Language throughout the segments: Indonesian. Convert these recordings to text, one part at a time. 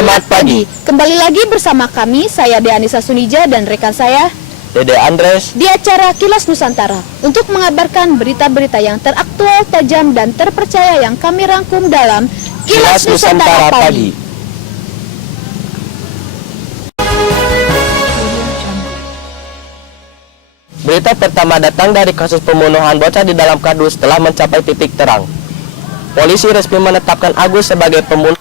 Selamat pagi. Kembali lagi bersama kami, saya Deanisa Sunija dan rekan saya Dede Andres di acara Kilas Nusantara untuk mengabarkan berita-berita yang teraktual, tajam, dan terpercaya yang kami rangkum dalam Kilas Nusantara Pagi. Berita pertama datang dari kasus pembunuhan bocah di dalam kardus telah mencapai titik terang. Polisi resmi menetapkan Agus sebagai pembunuh.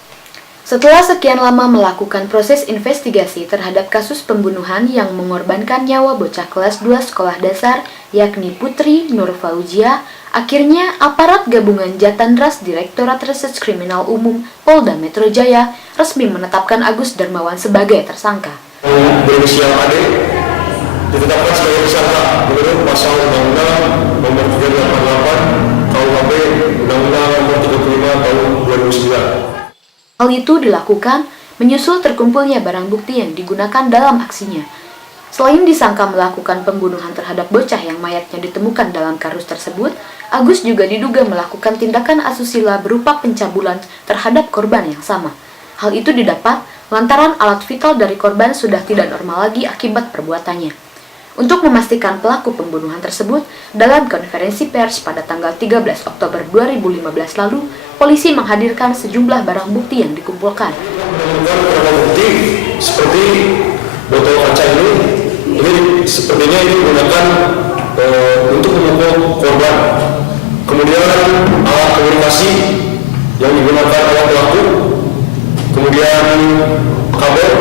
Setelah sekian lama melakukan proses investigasi terhadap kasus pembunuhan yang mengorbankan nyawa bocah kelas 2 sekolah dasar, yakni Putri Nur Fauzia, akhirnya aparat gabungan Jatandras Direktorat Reserse Kriminal Umum Polda Metro Jaya resmi menetapkan Agus Darmawan sebagai tersangka. Berinisial AD ditetapkan sebagai tersangka menurut pasal Undang-Undang Nomor 388 KUHP Undang-Undang Nomor 35 Tahun 2009. Hal itu dilakukan menyusul terkumpulnya barang bukti yang digunakan dalam aksinya. Selain disangka melakukan pembunuhan terhadap bocah yang mayatnya ditemukan dalam kardus tersebut, Agus juga diduga melakukan tindakan asusila berupa pencabulan terhadap korban yang sama. Hal itu didapat lantaran alat vital dari korban sudah tidak normal lagi akibat perbuatannya. Untuk memastikan pelaku pembunuhan tersebut, dalam konferensi pers pada tanggal 13 Oktober 2015 lalu, polisi menghadirkan sejumlah barang bukti yang dikumpulkan. Barang bukti seperti botol kaca ini sepertinya ini digunakan untuk memukul korban. Kemudian alat komunikasi yang digunakan oleh pelaku, kemudian kabel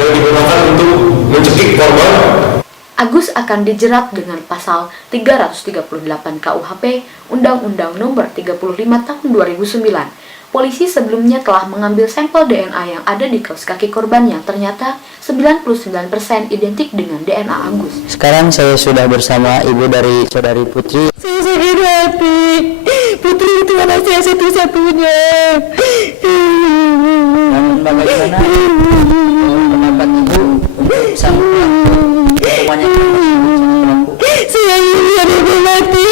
yang digunakan untuk mencekik korban. Agus akan dijerat dengan pasal 338 KUHP Undang-Undang Nomor 35 Tahun 2009. Polisi sebelumnya telah mengambil sampel DNA yang ada di kaos kaki korban yang ternyata 99% identik dengan DNA Agus. Sekarang saya sudah bersama ibu dari saudari Putri. Saya sakit hati. Putri itu anak saya satu-satunya. Namun bagaimana pendapat ibu untuk sang semuanya pelaku? Saya ingin dia mati.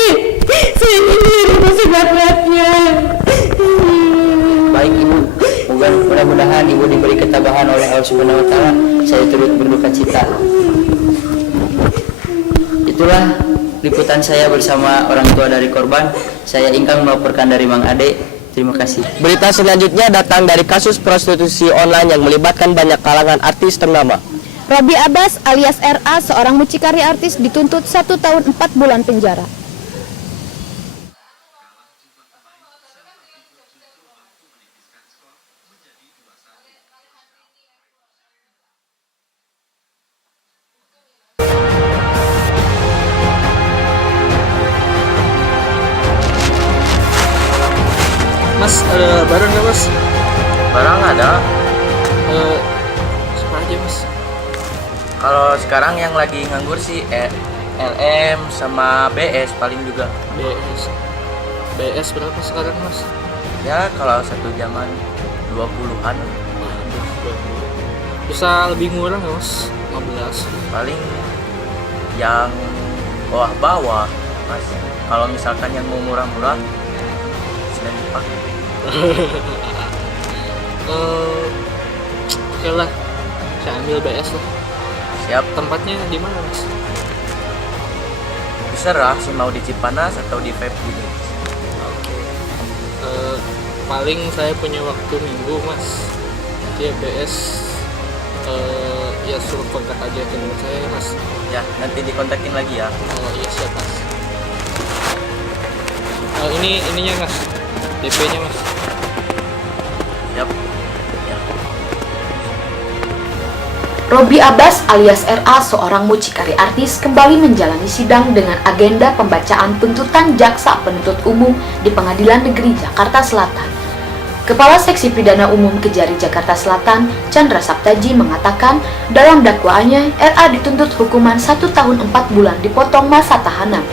Saya ingin dia sebat-batnya. Baik ibu, mudah-mudahan ibu diberi ketabahan oleh Allah Subhanahu Wa Taala. Saya turut berduka cita. Itulah liputan saya bersama orang tua dari korban. Saya Ingkang melaporkan dari Mang Ade. Terima kasih. Berita selanjutnya datang dari kasus prostitusi online yang melibatkan banyak kalangan artis ternama. Robi Abbas alias RA, seorang mucikari artis, dituntut 1 tahun 4 bulan penjara. Mas, ada barang nggak mas? Barang ada. Siapa aja mas? Kalau sekarang yang lagi nganggur sih LM sama BS paling juga. BS berapa sekarang mas? Ya kalau satu zaman 20-an Bisa lebih murah nggak mas? 15. paling yang bawah-bawah mas. Kalau misalkan yang mau murah-murah sudah dipakai. Oke lah, saya ambil BS lah. Siap. Tempatnya di mana mas? Terserah sih mau di Cipanas atau di Vape gini. Oke. Paling saya punya waktu minggu mas. Nanti ya BS ya suruh kontak aja ke nomor saya mas. Ya nanti dikontakin lagi ya. Oh iya siap mas. Ininya mas, DP-nya mas. Siap. Ya. Robi Abbas alias RA, seorang mucikari artis, kembali menjalani sidang dengan agenda pembacaan tuntutan jaksa penuntut umum di Pengadilan Negeri Jakarta Selatan. Kepala Seksi Pidana Umum Kejari Jakarta Selatan, Chandra Saptaji, mengatakan dalam dakwaannya RA dituntut hukuman 1 tahun 4 bulan dipotong masa tahanan.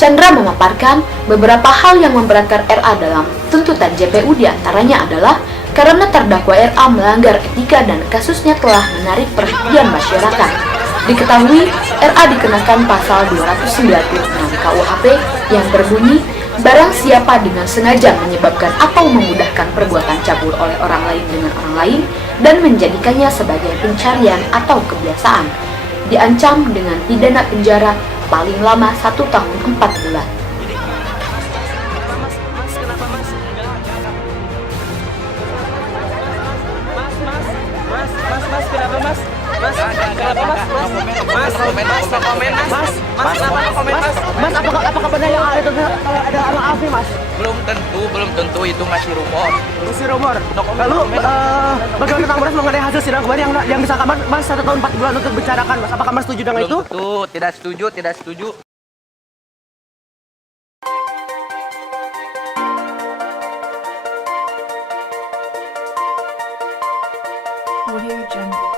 Chandra memaparkan beberapa hal yang memberatkan RA dalam tuntutan JPU, diantaranya adalah karena terdakwa RA melanggar etika dan kasusnya telah menarik perhatian masyarakat. Diketahui RA dikenakan pasal 296 KUHP yang berbunyi Barang siapa dengan sengaja menyebabkan atau memudahkan perbuatan cabul oleh orang lain dengan orang lain dan menjadikannya sebagai pencarian atau kebiasaan, diancam dengan pidana penjara paling lama 1 tahun 4 bulan. Apakah benar yang ada anak Alfi, Mas? Belum tentu itu masih rumor. Masih rumor. Lalu bagaimana tentang Mas mengenai hasil sidang kemarin yang misalkan Mas 1 tahun 4 bulan untuk bicarakan, Mas? Apakah Mas setuju dengan itu? Tentu tidak setuju. Audio Jungle.